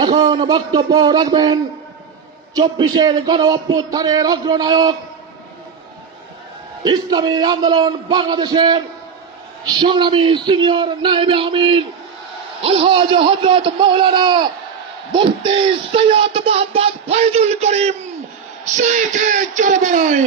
এখন বক্তব্য রাখবেন 24-এর গণ অভ্যুত্থানের অগ্রনায়ক, ইসলামী আন্দোলন বাংলাদেশের সংগ্রামী সিনিয়র নায়েবে আমির আলহাজ হযরত মাওলানা মুফতি সৈয়দ মোহাম্মদ ফয়জুল করিম শেখে চরমনাই।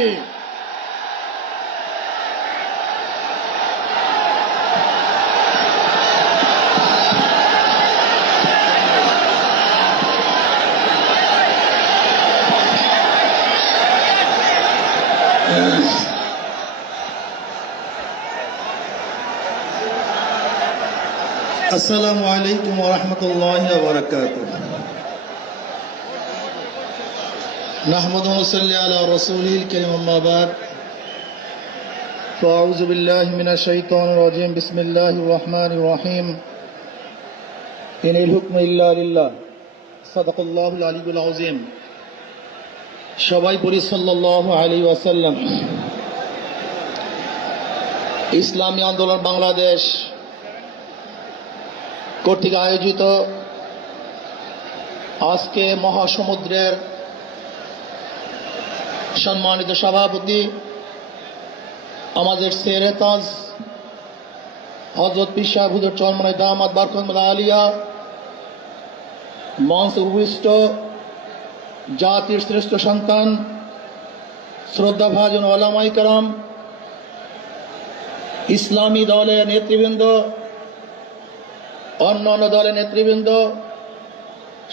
আসসালামু আলাইকুম ওয়া রাহমাতুল্লাহি ওয়া বারাকাতুহু। নাহমাদুহু ওয়া নুসাল্লি আলা রাসূলিল কারীম, আম্মা বাদ। ফাআউযু বিল্লাহি মিনাশ শাইতানির রাজীম। বিসমিল্লাহির রাহমানির রাহিম। ইনিল হুকমু ইল্লা লিল্লাহ। সাদাকাল্লাহুল আলিয়্যুল আযীম। সবাই পড়ি সাল্লাল্লাহু আলাইহি ওয়াসাল্লাম। ইসলামী আন্দোলন বাংলাদেশ কর্তৃক আয়োজিত আজকে মহাসমুদ্রের সম্মানিত সভাপতি আমাদের শেরে তাজ হযরত পীর সাহেব হুজুর চরমনাই দামাত বারকাতুহুল আলিয়া, মঞ্চে উপবিষ্ট জাতির শ্রেষ্ঠ সন্তান শ্রদ্ধাভাজন ওলামায়ে কেরাম, ইসলামী দলের নেতৃবৃন্দ, অন্যান্য দলের নেতৃবৃন্দ,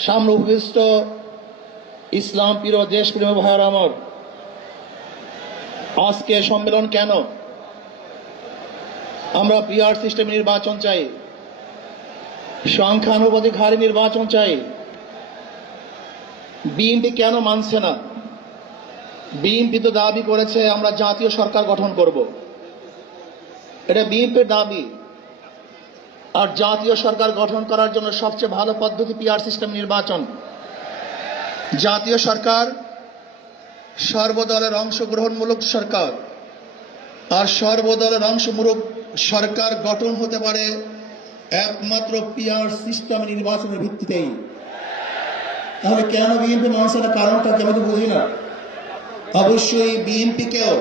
সামনে উপবিষ্ট ইসলাম প্রিয় দেশপ্রেমী ভাইয়েরা আমার, আজকে সম্মেলন কেন? আমরা পিআর সিস্টেম নির্বাচন চাই, সংখ্যানুপাতিক হারে নির্বাচন চাই। বিএনপি কেন মানছে না? বিএনপি তো দাবি করেছে আমরা জাতীয় সরকার গঠন করব, এটা বিএনপির দাবি। আর জাতীয় সরকার গঠন করার জন্য সবচেয়ে ভালো পদ্ধতি পিআর সিস্টেম নির্বাচন। জাতীয় সরকার সর্বদলের অংশগ্রহণমূলক সরকার, আর সর্বদলের অংশমূলক সরকার গঠন হতে পারে একমাত্র পিআর সিস্টেম নির্বাচনের ভিত্তিতেই। তাহলে কেন বিএনপি মানছে না? কারণটা কি আমি তো বুঝি না। অবশ্যই বিএনপিকেও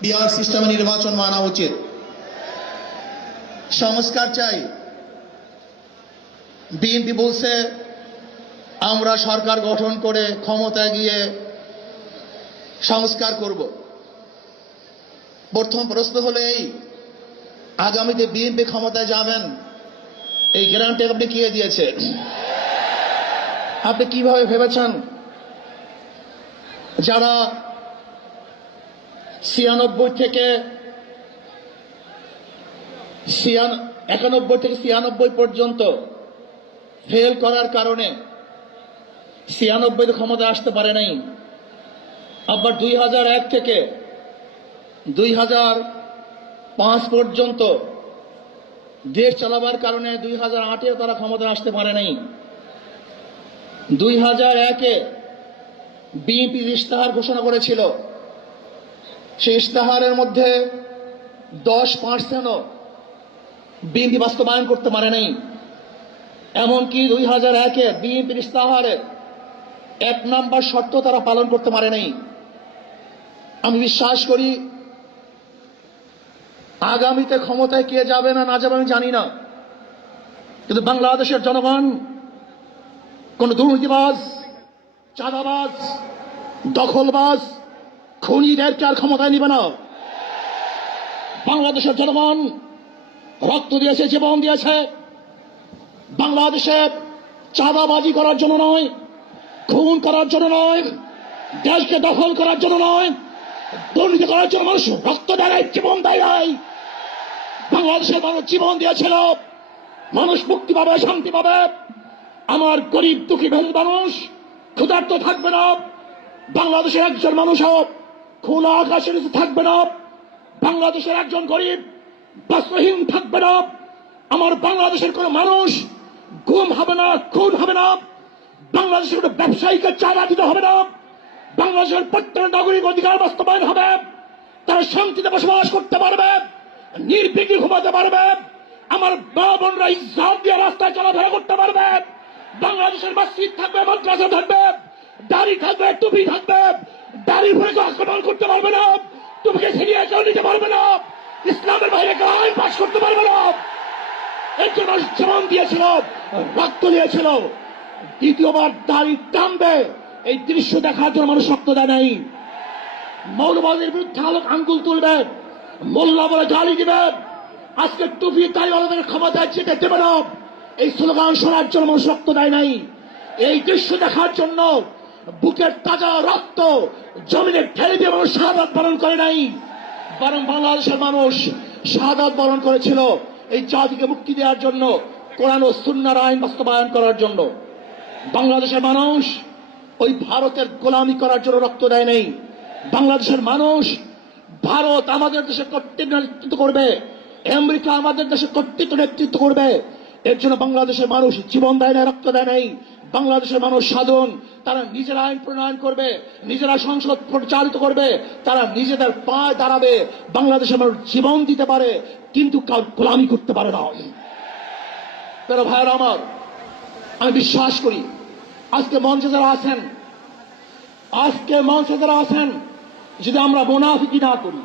পিআর সিস্টেমে নির্বাচন মানা উচিত। সংস্কার চাই। বিএনপি বলছে আমরা সরকার গঠন করে ক্ষমতায় গিয়ে সংস্কার করব। প্রথম প্রশ্ন হলো এই, আগামীতে বিএনপি ক্ষমতায় যাবেন, এই গ্যারান্টি আপনি কে দিয়েছে? আপনি কিভাবে ভেবেছেন যারা 91 থেকে 96 পর্যন্ত ফেল করার কারণে 96 ক্ষমতায় আসতে পারে নাই, আবার 2001 থেকে 2005 পর্যন্ত দেশ চালাবার কারণে 2008-এ তারা ক্ষমতায় আসতে পারে নাই। 2001-এ বিএনপি ইশতেহার ঘোষণা করেছিল, সেই ইশতেহারের মধ্যে 10% বিএনপি বাস্তবায়ন করতে পারে নাই। এমনকি 2001-এ বিএনপির ইশতেহারের 1 নম্বর শর্ত তারা পালন করতে পারে নাই। আমি বিশ্বাস করি আগামীতে ক্ষমতায় কে যাবে না না যাবে আমি জানি না, কিন্তু বাংলাদেশের জনগণ কোন দুর্নীতিবাজ, চাঁদাবাজ, দখলবাজ, খুনিদেরকে আর ক্ষমতায় নিবে না। বাংলাদেশের জনগণ রক্ত দিয়েছে, জীবন দিয়েছে বাংলাদেশে চাঁদাবাজি করার জন্য নয়, খুন করার জন্য নয়, দেশকে দখল করার জন্য নয়, দুর্নীতি করার জন্য মানুষ রক্ত দেয়, জীবন দেয় নাই। বাংলাদেশের মানুষ জীবন দিয়েছিল, মানুষ মুক্তি পাবে, শান্তি পাবে। আমার গরিব দুঃখী মানুষ ক্ষুধার্ত থাকবে না, বাংলাদেশের একজন মানুষও খোলা আকাশের নিচে থাকবে না, বাংলাদেশের একজন গরিব বস্ত্রহীন থাকবে না, আমার বাংলাদেশের কোন মানুষ গুম হবে না, খুন হবে না, বাংলাদেশের কোন ব্যবসায়ীকে চাঁদা দিতে হবে না, বাংলাদেশের প্রত্যেক নাগরিক অধিকার বাস্তবায়ন হবে, তারা শান্তিতে বসবাস করতে পারবে, নির্বিঘ্নে ঘুমাতে পারবে, আমার মা বোনরা ইজ্জত দিয়ে রাস্তায় চলাফেরা করতে পারবে, বাংলাদেশের মসজিদ থাকবে, মাদ্রাসা থাকবে, দাড়ি থাকবে, টুপি থাকবে, দাড়ি ভরে কেউ আক্রমণ করতে পারবে না, টুপিকে ছিনিয়ে কেউ নিতে পারবে না, ইসলামের বাইরে কেউ আইন পাশ করতে পারবে না। এর জন্য জীবন দিয়েছিল, রক্ত দিয়েছিল। দ্বিতীয়বার দাড়ি টানবে এই দৃশ্য দেখার জন্য মানুষ রক্ত দেয় নাই। মৌলবাদের বিরুদ্ধে আলোক আঙ্গুল তুলবে, মোল্লা বলে গালি দিবে, আজকে টুপি তাইওয়ালাদের ক্ষমতায় যেতে দেবে না, এই স্লোগান শোনার জন্য মানুষ রক্ত দেয় নাই। এই দৃশ্য দেখার জন্য বুকের তাজা রক্ত জমিনে ঢেলে দিয়ে মানুষ শাহাদাত বরণ করে নাই, বরং বাংলাদেশের মানুষ শাহাদাত বরণ করেছিল এই জাতিকে মুক্তি দেওয়ার জন্য, কোরআন ও সুন্নাহর আইন বাস্তবায়ন করার জন্য। বাংলাদেশের মানুষ ওই ভারতের গোলামি করার জন্য রক্ত দেয় নাই। বাংলাদেশের মানুষ ভারত আমাদের দেশে কর্তৃত্ব নেতৃত্ব করবে, আমেরিকা আমাদের দেশে কর্তৃত্ব নেতৃত্ব করবে, এর জন্য বাংলাদেশের মানুষ জীবন দেয় না, রক্ত দেয় নাই। বাংলাদেশের মানুষ সাধন, তারা নিজেরা আইন প্রণয়ন করবে, নিজেরা সংসদ পরিচালিত করবে, তারা নিজেদের পায়ে দাঁড়াবে। বাংলাদেশের মানুষ জীবন দিতে পারে, কিন্তু কাউ গোলামি করতে পারে না। প্রিয় ভাইয়েরা আমার, আমি বিশ্বাস করি আজকে মঞ্চে যারা আছেন, যদি আমরা মুনাফিকি না করি,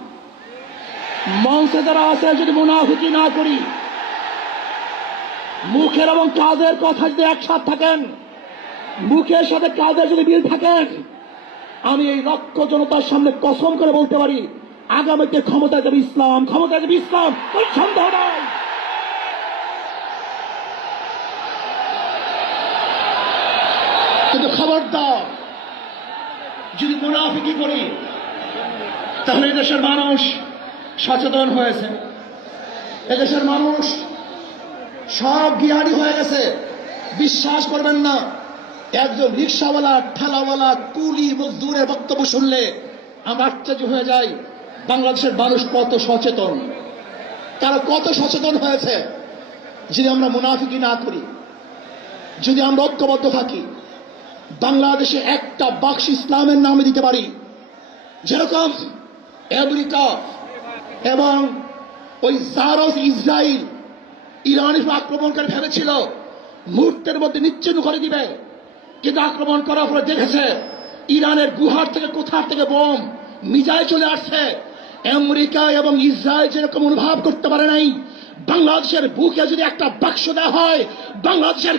মঞ্চে যারা আছে যদি মুনাফিকি না করি, মুখের এবং কাজের কথা যদি একসাথে থাকেন, মুখের সাথে কাজের যদি মিল থাকেন, আমি এই লক্ষ জনতার সামনে কসম করে বলতে পারি আগামীতে ক্ষমতায় যাবে ইসলাম, ক্ষমতায় যাবে ইসলাম, কোন সন্দেহ নাই। কিন্তু খবরদার যদি মুনাফিকি করি, তাহলে এদেশের মানুষ সচেতন হয়েছে, এদেশের মানুষ সব জ্ঞানী হয়ে গেছে। বিশ্বাস করবেন না, একজন রিক্সাওয়ালা, ঠেলাওয়ালা, কুলি মজদুরের বক্তব্য শুনলে আমরা আশ্চর্য হয়ে যাই বাংলাদেশের মানুষ কত সচেতন, তারা কত সচেতন হয়েছে। যদি আমরা মুনাফিকি না করি, যদি আমরা ঐক্যবদ্ধ থাকি, বাংলাদেশে একটা বাক্স ইসলামের নামে দিতে পারি, যেরকম আমেরিকা এবং ওই জারস ইসরায়েল ইরানের আক্রমণকারী ভেবেছিল মুহূর্তের মধ্যে নিচ্ছিন্ন করে দিবে, কিন্তু আক্রমণ করার পরে দেখেছে ইরানের গুহার থেকে কোথার থেকে বোম মিজাইল চলে আসছে। আমেরিকা এবং ইসরায়েল যেরকম অনুভব করতে পারে নাই, বাংলাদেশের বুকে যদি একটা বাক্স দেওয়া হয়, বাংলাদেশের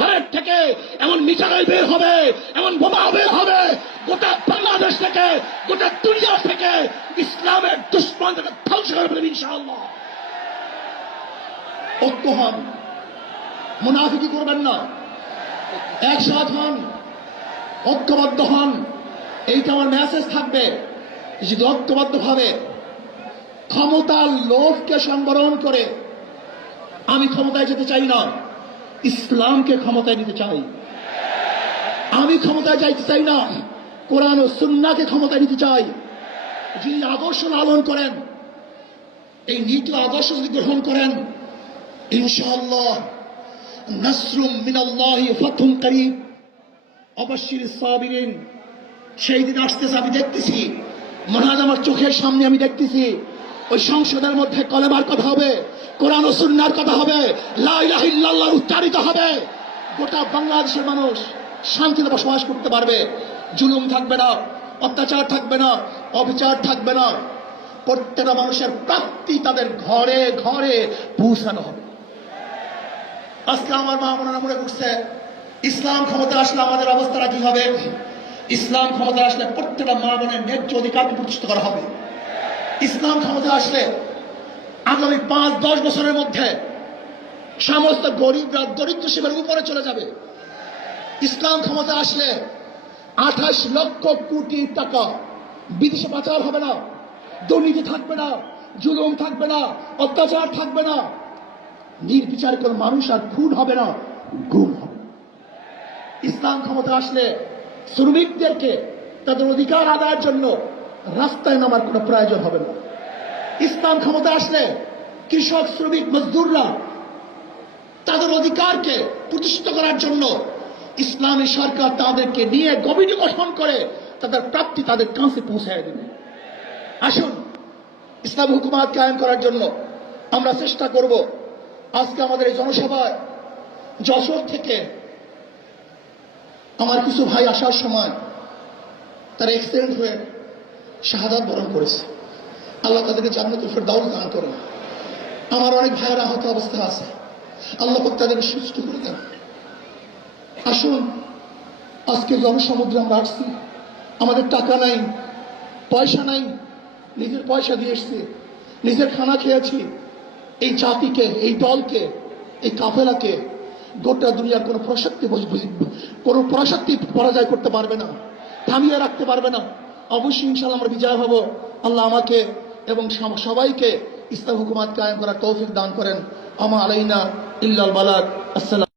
ঘরের থেকে এমন মিসাইল বের হবে, এমন বোমা বের হবে, গোটা বাংলাদেশ থেকে, গোটা দুনিয়া থেকে ইসলামের দুশ্মনকে ধ্বংস করে ফেলবে ইনশাআল্লাহ। ঐক্য হন, মুনাফিকি করবেন না, একসাথ হন, ঐক্যবদ্ধ হন, এইটা আমার মেসেজ থাকবে। যদি ঐক্যবদ্ধ ভাবে ক্ষমতার লোভকে সংবরণ করে আমি ক্ষমতায় যেতে চাই না, ইসলামকে ক্ষমতায় নিতে চাই। আমি ক্ষমতায় যাইতে চাই না, কোরআন ও সুন্নাহকে ক্ষমতায় নিতে চাই। যিনি আদর্শ লালন করেন, এই নীতি আদর্শ যদি গ্রহণ করেন, ইনশাআল্লাহ নাসরুম মিনাল্লাহি ফাতহুন করিব, অবশ্যই সাবিরিন, সেই দিন আসতেছে। আমি দেখতেছি, মনে হয় আমার চোখের সামনে আমি দেখতেছি ওই সংসদের মধ্যে কলেমার কথা হবে, কোরআন ও সুন্নাহর কথা হবে, লা ইলাহা ইল্লাল্লাহ উচ্চারিত হবে। গোটা বাংলাদেশের মানুষ শান্তিতে বসবাস করতে পারবে, জুলুম থাকবে না, অত্যাচার থাকবে না, অবিচার থাকবে না। প্রত্যেকটা মানুষের প্রাপ্তি তাদের ঘরে ঘরে পৌঁছানো হবে। আজকে আমার মা বোনেরা মনে করছে ইসলাম ক্ষমতা আসলে আমাদের অবস্থাটা কি হবে। ইসলাম ক্ষমতা আসলে প্রত্যেকটা মা বোনের ন্যায্য অধিকারকে প্রতিষ্ঠিত করা হবে। ইসলাম ক্ষমতা আসলে আগামী 5-10 বছরের মধ্যে সমস্ত গরিবরা দরিদ্র সীমার উপরে চলে যাবে। ইসলাম ক্ষমতা আসলে 28 লক্ষ কোটি টাকা বিদেশে পাচার হবে না, দুর্নীতি থাকবে না, জুলুম থাকবে না, অত্যাচার থাকবে না, নির্বিচারে কোনো মানুষ আর খুন হবে না, গুম হবে। ইসলাম ক্ষমতা আসলে শ্রমিকদেরকে তাদের অধিকার আদায়ের জন্য রাস্তায় নামার কোনো প্রয়োজন হবে না। ইসলাম ক্ষমতা আসলে কৃষক, শ্রমিক, মজদুররা তাদের অধিকারকে প্রতিষ্ঠিত করার জন্য ইসলামী সরকার তাদেরকে নিয়ে কমিটি গঠন করে তাদের প্রাপ্তি তাদের কাছে পৌঁছায় দেবে। আসুন ইসলাম হুকুমাত কায়েম করার জন্য আমরা চেষ্টা করব। আজকে আমাদের এই জনসভায় যশোর থেকে আমার কিছু ভাই আসার সময় তারা অ্যাক্সিডেন্ট হয়ে শাহাদাত বরণ করেছে। আল্লাহ তাদেরকে জান্নাতুল ফেরদাউস দান করেন। আমার অনেক ভাইয়ের আহত অবস্থা আছে, আল্লাহ পাক তাদেরকে সুস্থ করে দেন। আসুন, আজকে জনসমুদ্রে আমরা আসছি, আমাদের টাকা নাই, পয়সা নাই, নিজের পয়সা দিয়ে এসছি, নিজের খানা খেয়েছি। এই জাতিকে, এই দলকে, এই কাফেলাকে গোটা দুনিয়ার কোনো প্রশক্তি পরাজয় করতে পারবে না, থামিয়ে রাখতে পারবে না। অবশ্যই ইনশাআল্লাহ আমরা বিজয় হব। আল্লাহ আমাকে এবং সবাইকে ইসলাম হুকুমাত কায়েম করার তৌফিক দান করেন। আমা আলাইনা ইল্লাল বালাগ। আসসালাম।